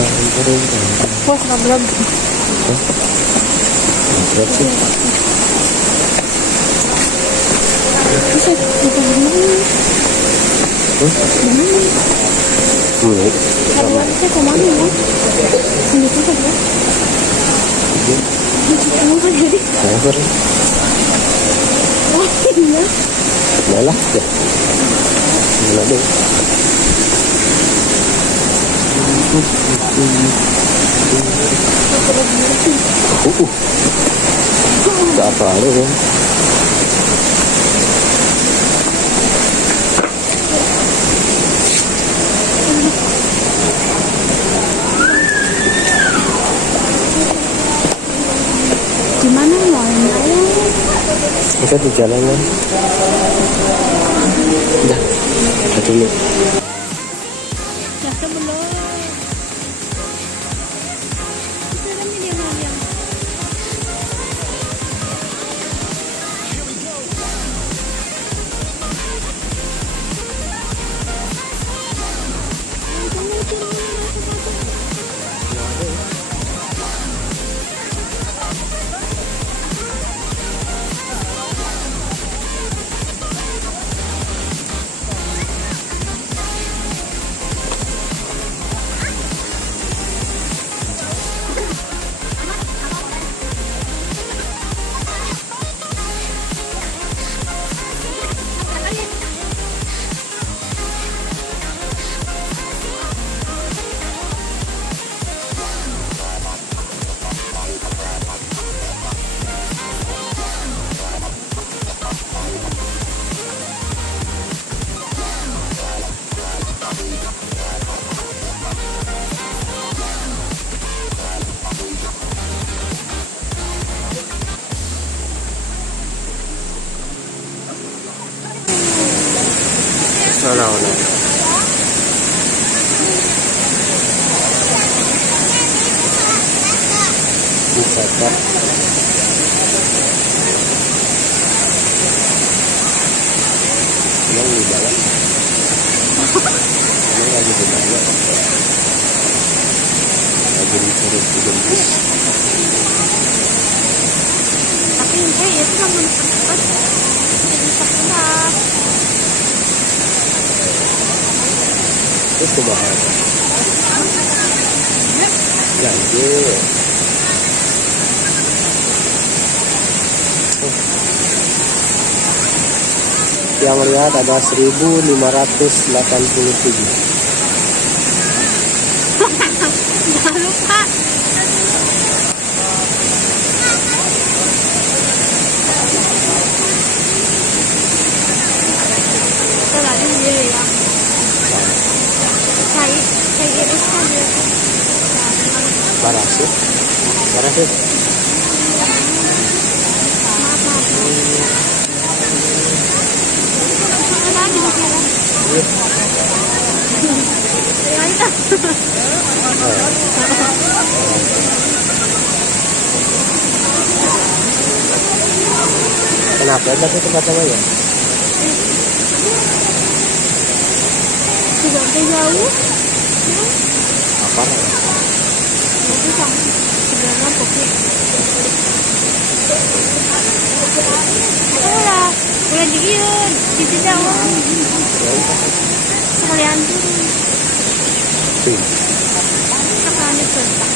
Wah, nabrak. Berat sih. Bisa itu gimana? Gimana? Harusnya kemana ya? Ini tuh kan ya? Kamu kan jadi? Cover. Oh iya. Yalah ya. Yalah deh. Gak apa-apa ya. Gimana mau main? Kita di jalan kan. Udah, udah dulu. Ya belum. Mana? Dicatat. Emang di jalan? Emang lagi di mana? Lagi disuruh tidur. Tapi enggak ya itu cuma tempat jadi sekolah. Itu mahal. Janji. Yang lihat ada 1587. Jangan lupa. Kita lagi dia ya. Saya iris saja. Barasih. Barasih. Maaf. Ada di sini. Ya itu. Kenapa tadi tempat namanya? Tidak jauh. Apa? Itu kan sebenarnya kopi. Udah diiun, di sini sekalian turun. Sekalian diserta.